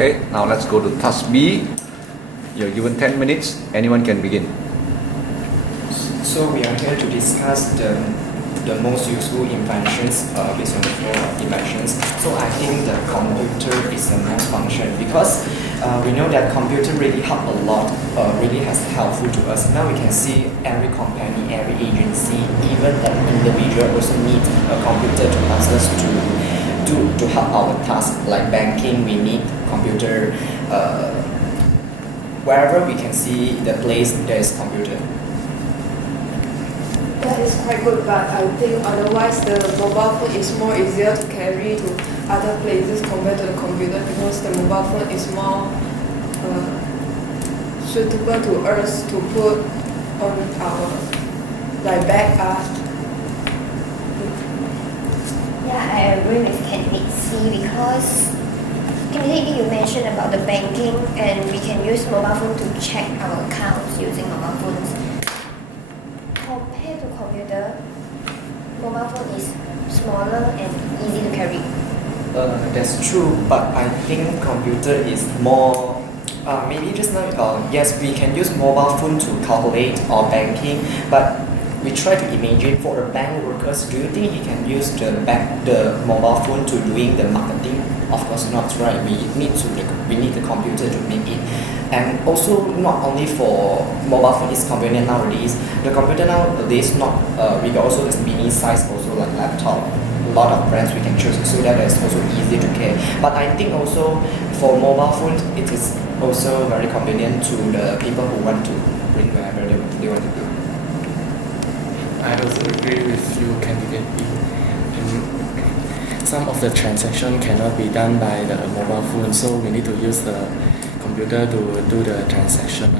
Okay, now let's go to task B. You're given 10 minutes. Anyone can begin. So we are here to discuss the most useful inventions based on the four inventions. So I think the computer is the most function because we know that computer really help a lot, really has helpful to us. Now we can see every company, every agency, even an individual also needs a computer to help us to help our task. Like banking, we need computer. Wherever we can see the place, there is computer. That is quite good, but I think otherwise the mobile phone is more easier to carry to other places compared to the computer because the mobile phone is more suitable to us to put on our bag. Yeah, I agree with candidate C because candidate B, you mentioned about the banking and we can use mobile phone to check our accounts using mobile phones. Compared to computer, mobile phone is smaller and easy to carry. That's true, but I think computer is more. Maybe just now, yes, we can use mobile phone to calculate our banking, but we try to imagine for the bank workers. Do you think he can use the mobile phone to doing the marketing? Of course not, right? We need the computer to make it. And also not only for mobile phone is convenient nowadays. The computer nowadays we got also this mini size also like laptop. A lot of brands we can choose, so that is also easy to carry. But I think also for mobile phone it is also very convenient to the people who want to bring wherever they want to do. I also agree with you, candidate B. Some of the transaction cannot be done by the mobile phone, so we need to use the computer to do the transaction.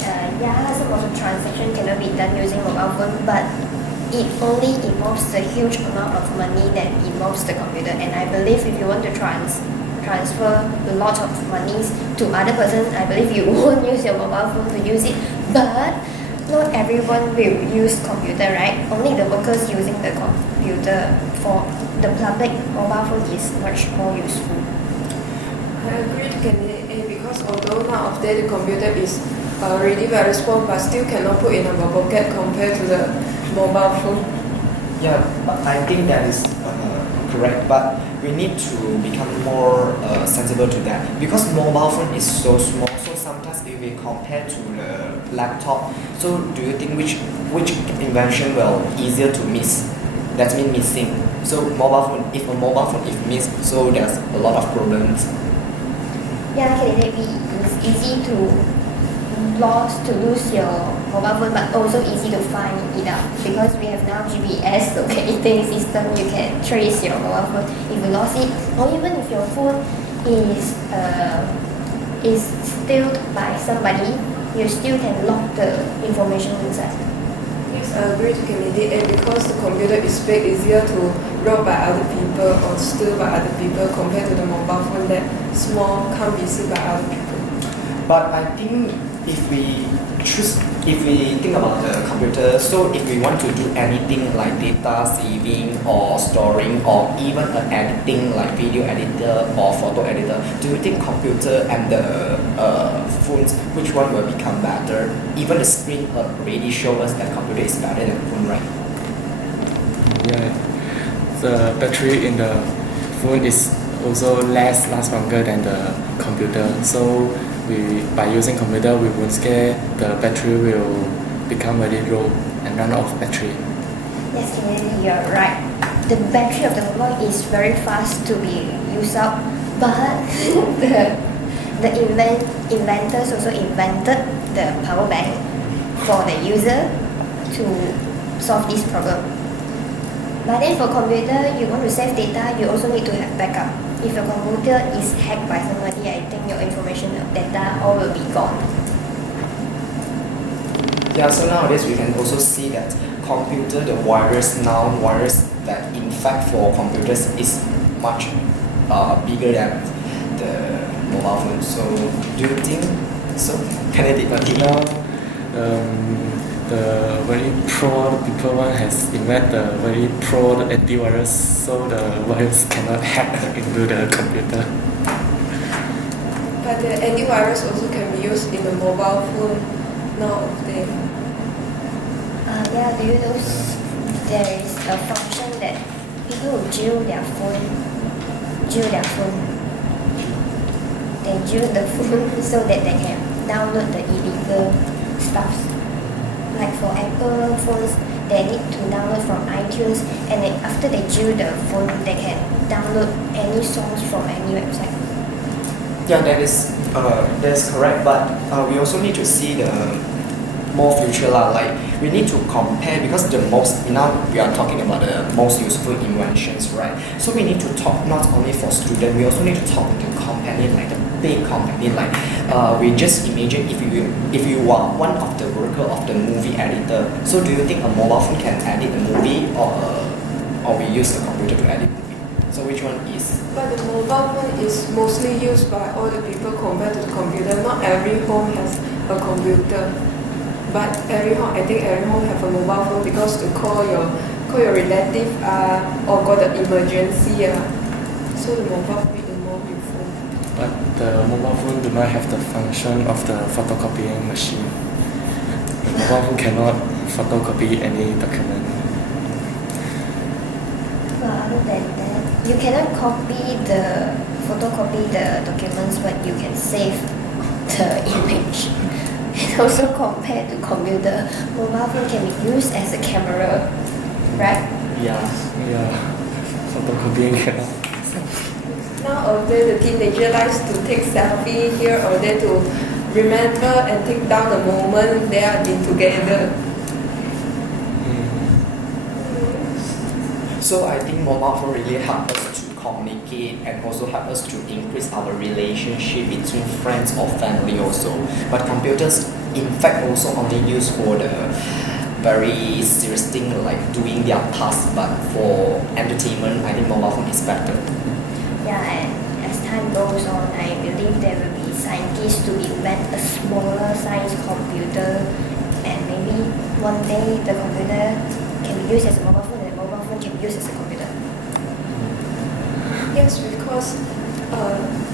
Yeah, some of the transaction cannot be done using mobile phone, but it only involves the huge amount of money that involves the computer. And I believe if you want to transfer a lot of monies to other person, I believe you won't use your mobile phone to use it. But not everyone will use computer, right? Only the workers using the computer. For the public, mobile phone is much more useful. I agree to candidate A because although nowadays the computer is already very small but still cannot put in our pocket compared to the mobile phone. Yeah, but I think that is correct, but we need to become more sensible to that because mobile phone is so small. So sometimes if we compare to the laptop, so do you think which invention will easier to miss? That means missing. So if a mobile phone is missed, so there's a lot of problems. Yeah, candidate B, it's easy to lose your mobile phone, but also easy to find it out because we have now GPS locating system. You can trace your mobile phone if you lost it, or even if your phone is stealed by somebody, you still can lock the information inside. Yes, I agree to candidate A because the computer is way easier to rob by other people or steal by other people compared to the mobile phone that small can't be seen by other people. But I think if we think about the computer, so if we want to do anything like data saving or storing or even editing like video editor or photo editor, do you think computer and the phones, which one will become better? Even the screen already show us that computer is better than phone, right? Yeah, the battery in the phone is also last longer than the computer. So by using computer, we won't scare the battery will become very low and run out of battery. Yes, candidate, you're right. The battery of the mobile is very fast to be used up, but the inventors also invented the power bank for the user to solve this problem. But then for computer, you want to save data, you also need to have backup. If your computer is hacked by somebody, I think your information, data, all will be gone. Yeah, so nowadays we can also see that computer, the virus that infect for computers is much bigger than the mobile phone. So do you think so? Can I take Now, the very pro people one has invented the very pro antivirus, so the virus cannot hack into the computer. Yeah, the antivirus also can be used in the mobile phone nowadays. Yeah, do you know there is a function that people will drill their phone, they drill the phone so that they can download the illegal stuff. Like for Apple phones, they need to download from iTunes, and then after they drill the phone, they can download any songs from any website. Yeah, that's correct. But we also need to see the more future lah. Like we need to compare because the most now we are talking about the most useful inventions, right? So we need to talk not only for students, we also need to talk to company like the big company like we just imagine if you are one of the worker of the movie editor. So do you think a mobile phone can edit a movie or we use a computer to edit movie? So which one is? But the mobile phone is mostly used by all the people compared to the computer. Not every home has a computer. But I think every home have a mobile phone because to call your relative or got the emergency. So the mobile phone is more useful. But the mobile phone do not have the function of the photocopying machine. The mobile phone cannot photocopy any document. Well, other than that, you cannot photocopy the documents, but you can save the image. And also compared to computer, mobile phone can be used as a camera, right? Yeah. Yeah, photocopying cannot. Nowadays, the teenager likes to take selfie here or there to remember and take down the moment they have been together. So I think mobile phone really help us to communicate and also help us to increase our relationship between friends or family also. But computers in fact also only used for the very serious thing like doing their task, but for entertainment I think mobile phone is better. Yeah, and as time goes on, I believe there will be scientists to invent a smaller size computer, and maybe one day the computer can be used as a mobile phone and the mobile phone can be used as a computer. Yes, because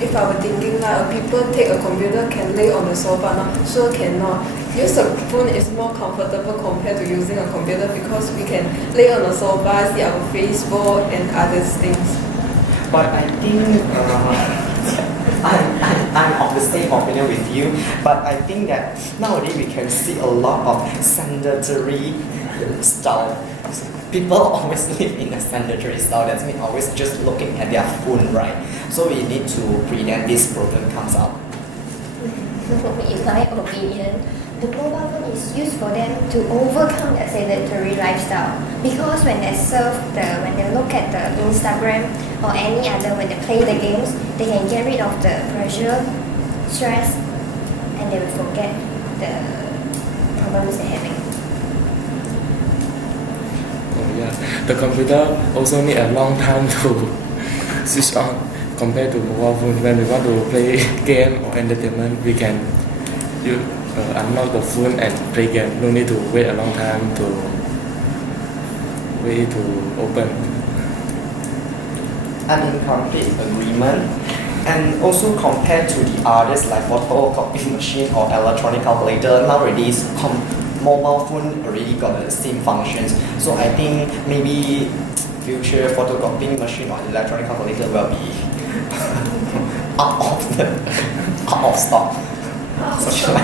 if I were thinking like people take a computer can lay on the sofa now, so cannot. Use a phone is more comfortable compared to using a computer because we can lay on the sofa, see our Facebook and other things. But I think I'm of the same opinion with you. But I think that nowadays we can see a lot of sedentary style. People always live in a sedentary style. That means always just looking at their phone, right? So we need to prevent this problem comes out. In my opinion, the mobile phone is used for them to overcome their sedentary lifestyle. Because when they look at the Instagram or any other, when they play the games, they can get rid of the pressure, stress, and they will forget the problems they're having. Oh yeah, the computer also need a long time to switch on compared to mobile phone. When we want to play game or entertainment, we can unlock the phone and play game. No need to wait a long time to open. I'm in complete agreement. And also compared to the others like photocopy machine or electronic calculator, nowadays mobile phone already got the same functions. So I think maybe future photocopying machine or electronic calculator will be out of stock. So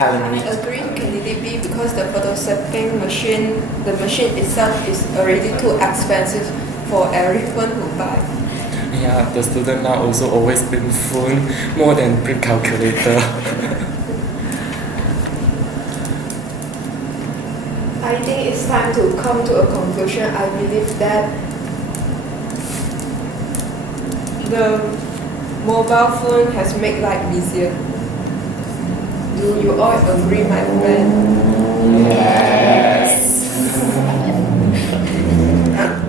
I agree candidate B because the photocopying machine, the machine itself is already too expensive for everyone who buy. Yeah, the student now also always bring phone more than bring calculator. I think it's time to come to a conclusion. I believe that the mobile phone has made life easier. Do you all agree, my friend?